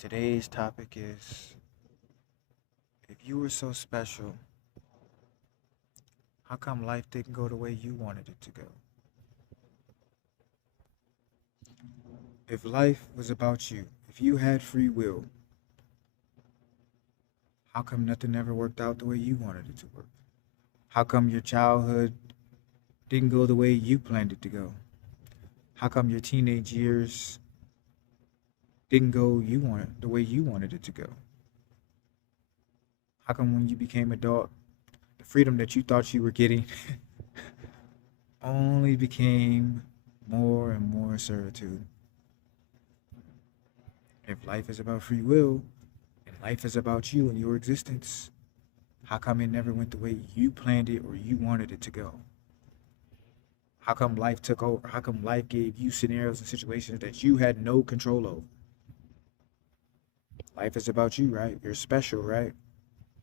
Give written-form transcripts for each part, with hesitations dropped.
Today's topic is if you were so special, how come life didn't go the way you wanted it to go? If life was about you, if you had free will, how come nothing ever worked out the way you wanted it to work? How come your childhood didn't go the way you planned it to go? How come your teenage years didn't go the way you wanted it to go? How come when you became adult, the freedom that you thought you were getting only became more and more servitude? If life is about free will and life is about you and your existence, how come it never went the way you planned it or you wanted it to go? How come life took over? How come life gave you scenarios and situations that you had no control over? Life is about you, right? You're special, right?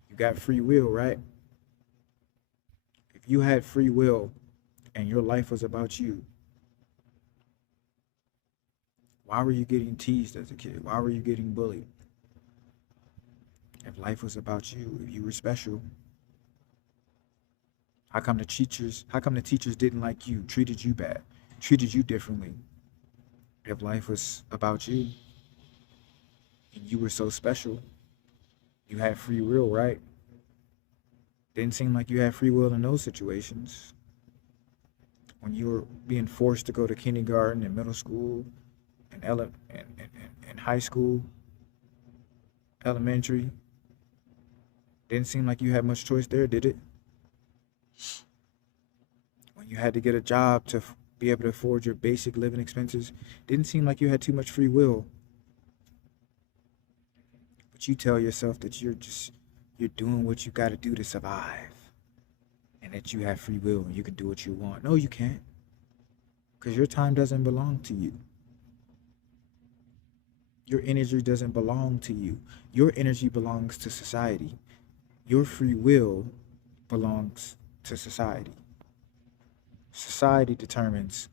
You got free will, right? If you had free will and your life was about you, why were you getting teased as a kid? Why were you getting bullied? If life was about you, if you were special, how come the teachers didn't like you, treated you bad, treated you differently? If life was about you and you were so special, you had free will, right? Didn't seem like you had free will in those situations. When you were being forced to go to kindergarten and middle school and and high school, elementary, didn't seem like you had much choice there, did it? When you had to get a job to be able to afford your basic living expenses, didn't seem like you had too much free will. But you tell yourself that you're doing what you got to do to survive, and that you have free will and you can do what you want. No, you can't, because your time doesn't belong to you. Your energy doesn't belong to you. Your energy belongs to society. Your free will belongs to society. Society determines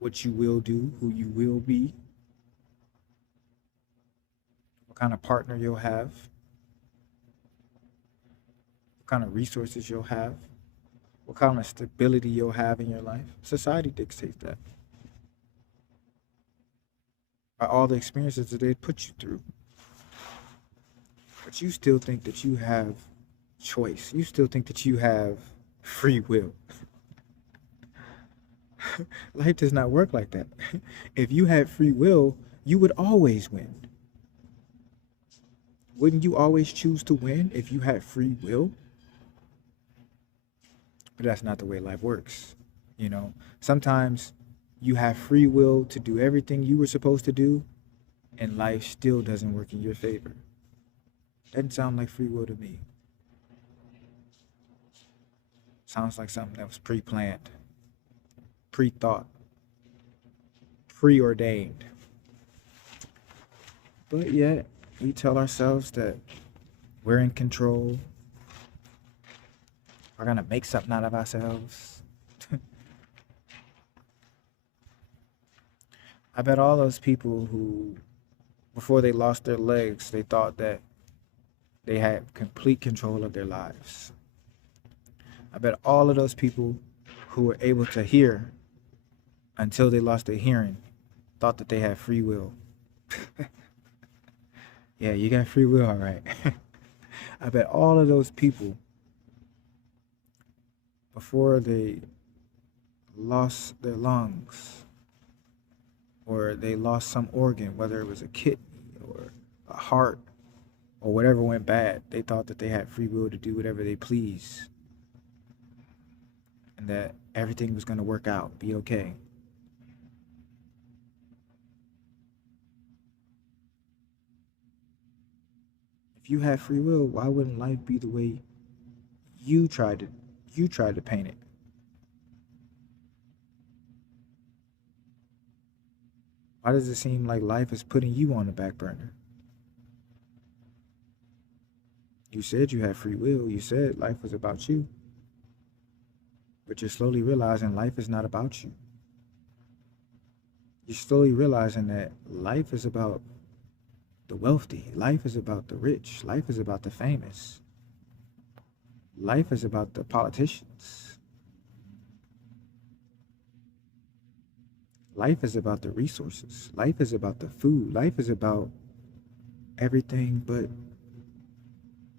what you will do, who you will be, what kind of partner you'll have, what kind of resources you'll have, what kind of stability you'll have in your life. Society dictates that by all the experiences that they put you through. But you still think that you have choice. You still think that you have free will. Life does not work like that. If you had free will, you would always win. Wouldn't you always choose to win if you had free will? But that's not the way life works. Sometimes you have free will to do everything you were supposed to do, and life still doesn't work in your favor. Doesn't sound like free will to me. Sounds like something that was pre planned, pre thought, preordained. But yet, we tell ourselves that we're in control. We're going to make something out of ourselves. I bet all those people who, before they lost their legs, they thought that they had complete control of their lives. I bet all of those people who were able to hear until they lost their hearing thought that they had free will. Yeah, you got free will, all right. I bet all of those people, before they lost their lungs or they lost some organ, whether it was a kidney or a heart or whatever went bad, they thought that they had free will to do whatever they please and that everything was going to work out, be okay. If you had free will, why wouldn't life be the way you tried to you tried to paint it? Why does it seem like life is putting you on the back burner? You said you had free will. You said life was about you. But you're slowly realizing life is not about you. You're slowly realizing that life is about the wealthy. Life is about the rich. Life is about the famous. Life is about the politicians. Life is about the resources. Life is about the food. Life is about everything but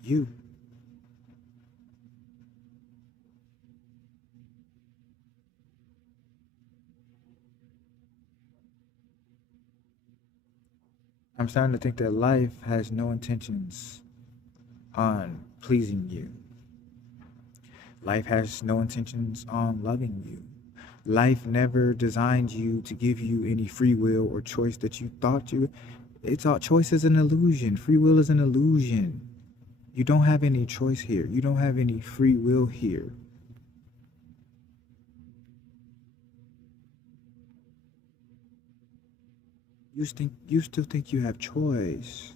you. I'm starting to think that life has no intentions on pleasing you. Life has no intentions on loving you. Life never designed you to give you any free will or choice that you thought you. It's all choice is an illusion. Free will is an illusion. You don't have any choice here. You don't have any free will here. You still think you have choice.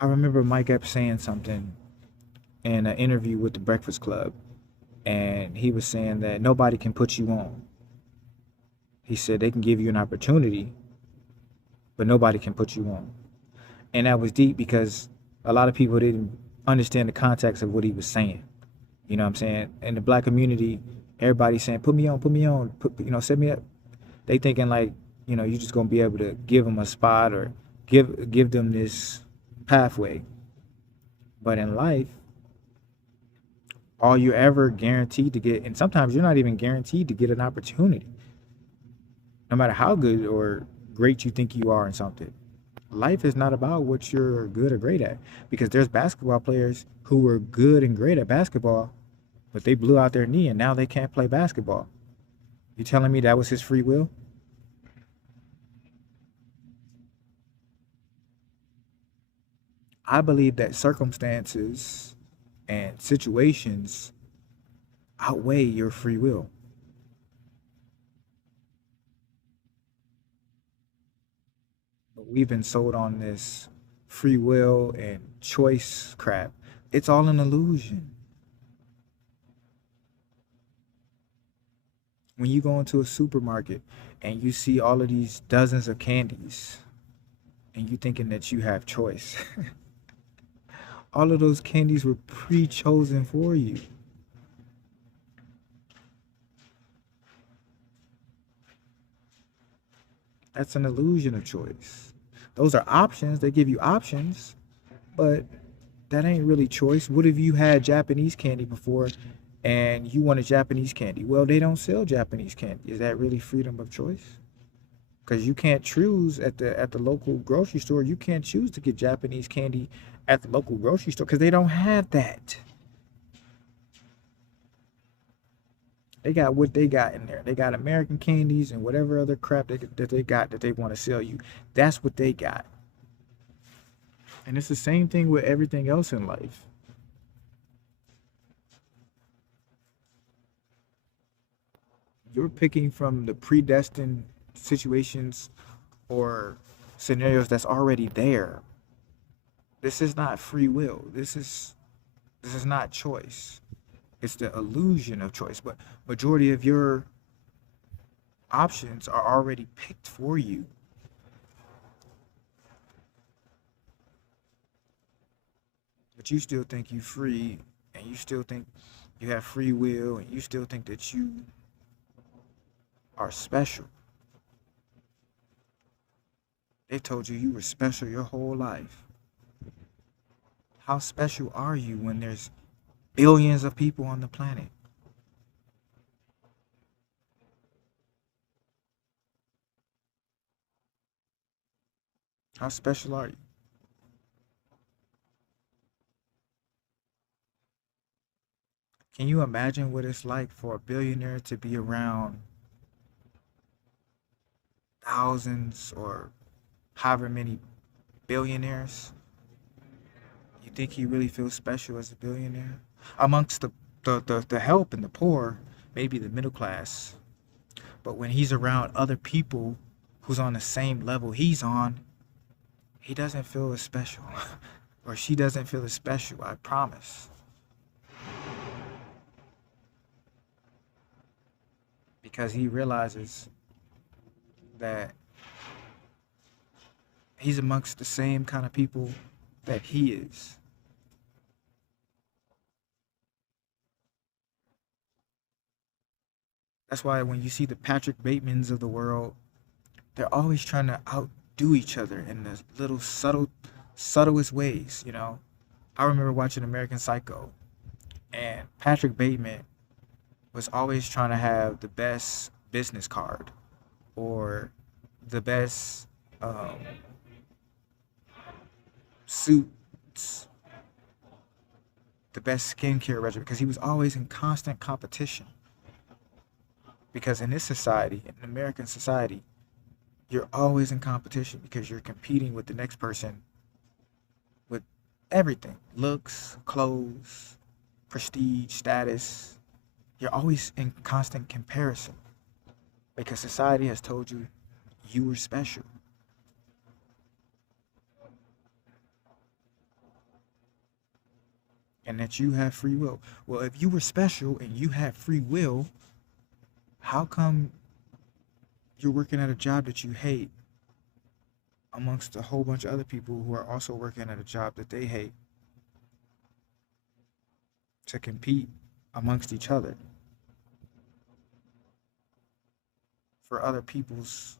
I remember Mike Epps saying something in an interview with the Breakfast Club, and he was saying that nobody can put you on. He said they can give you an opportunity, but nobody can put you on. And that was deep because a lot of people didn't understand the context of what he was saying. You know what I'm saying? In the black community, everybody's saying, put me on, set me up. They thinking like, you're just gonna be able to give them a spot or give them this pathway. But in life, all you're ever guaranteed to get, and sometimes you're not even guaranteed to get an opportunity, no matter how good or great you think you are in something. Life is not about what you're good or great at, because there's basketball players who were good and great at basketball, but they blew out their knee and now they can't play basketball. You telling me that was his free will? I believe that circumstances and situations outweigh your free will. But we've been sold on this free will and choice crap. It's all an illusion. When you go into a supermarket and you see all of these dozens of candies and you thinking that you have choice, all of those candies were pre-chosen for you. That's an illusion of choice. Those are options. They give you options, but that ain't really choice. What if you had Japanese candy before and you wanted Japanese candy? Well, they don't sell Japanese candy. Is that really freedom of choice? Because you can't choose at the local grocery store. You can't choose to get Japanese candy at the local grocery store because they don't have that. They got what they got in there. They got American candies and whatever other crap that they got that they want to sell you. That's what they got. And it's the same thing with everything else in life. You're picking from the predestined situations or scenarios that's already there. This is not free will. This is not choice. It's the illusion of choice. But majority of your options are already picked for you. But you still think you free, and you still think you have free will, and you still think that you are special. They told you were special your whole life. How special are you when there's billions of people on the planet? How special are you? Can you imagine what it's like for a billionaire to be around thousands or however many billionaires? You think he really feels special as a billionaire? Amongst the help and the poor, maybe the middle class. But when he's around other people who's on the same level he's on, he doesn't feel as special. Or she doesn't feel as special, I promise. Because he realizes that he's amongst the same kind of people that he is. That's why when you see the Patrick Batemans of the world, they're always trying to outdo each other in the little subtlest ways, you know. I remember watching American Psycho, and Patrick Bateman was always trying to have the best business card or the best suits, the best skincare regimen, because he was always in constant competition. Because in this society, in American society, you're always in competition because you're competing with the next person with everything: looks, clothes, prestige, status. You're always in constant comparison because society has told you you were special. And that you have free will. Well, if you were special and you had free will, how come you're working at a job that you hate amongst a whole bunch of other people who are also working at a job that they hate, to compete amongst each other for other people's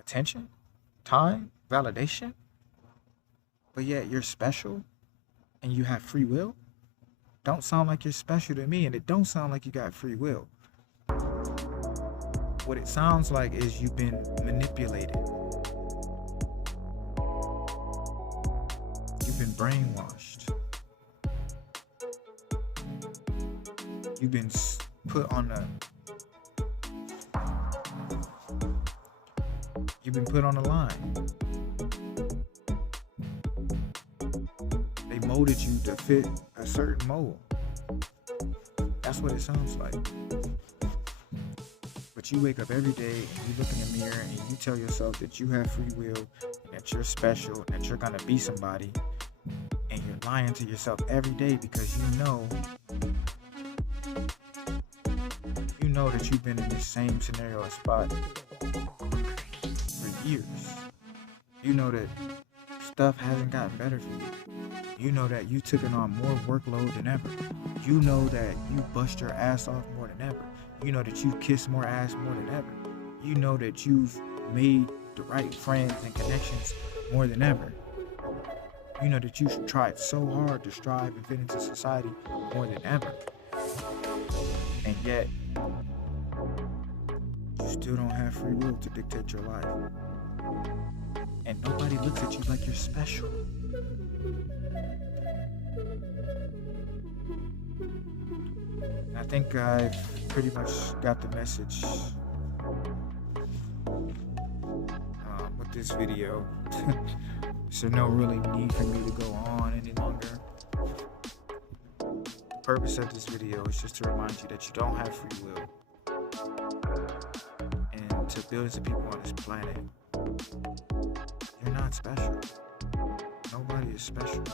attention, time, validation? But yet you're special and you have free will? Don't sound like you're special to me, and it don't sound like you got free will. What it sounds like is you've been manipulated. You've been brainwashed. You've been put on the line. They molded you to fit a certain mold. That's what it sounds like. But you wake up every day and you look in the mirror and you tell yourself that you have free will, that you're special, that you're gonna be somebody, and you're lying to yourself every day because you know that you've been in this same scenario or spot for years. You know that stuff hasn't gotten better for you. You know that you've taken on more workload than ever. You know that you bust your ass off more than ever. You know that you've kissed more ass more than ever. You know that you've made the right friends and connections more than ever. You know that you've tried so hard to strive and fit into society more than ever. And yet, you still don't have free will to dictate your life. And nobody looks at you like you're special. I think I've pretty much got the message with this video. So no really need for me to go on any longer. The purpose of this video is just to remind you that you don't have free will. And to billions of people on this planet, you're not special. Nobody is special.